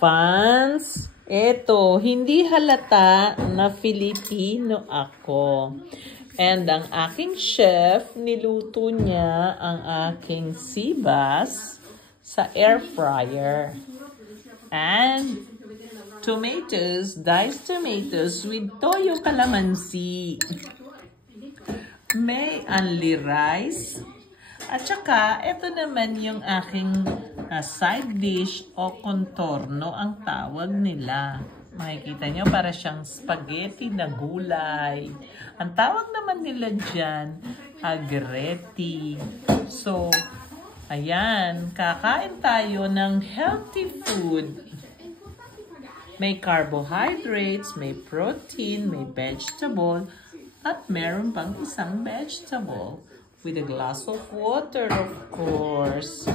Fans, eto, hindi halata na Filipino ako. And ang aking chef, niluto niya ang aking sibas sa air fryer. And tomatoes, diced tomatoes with toyo calamansi. May only rice. At saka, ito naman yung aking side dish o contorno ang tawag nila. Makikita nyo, para siyang spaghetti na gulay. Ang tawag naman nila dyan, agretti. So, ayan, kakain tayo ng healthy food. May carbohydrates, may protein, may vegetable, at meron pang isang vegetable with a glass of water, of course.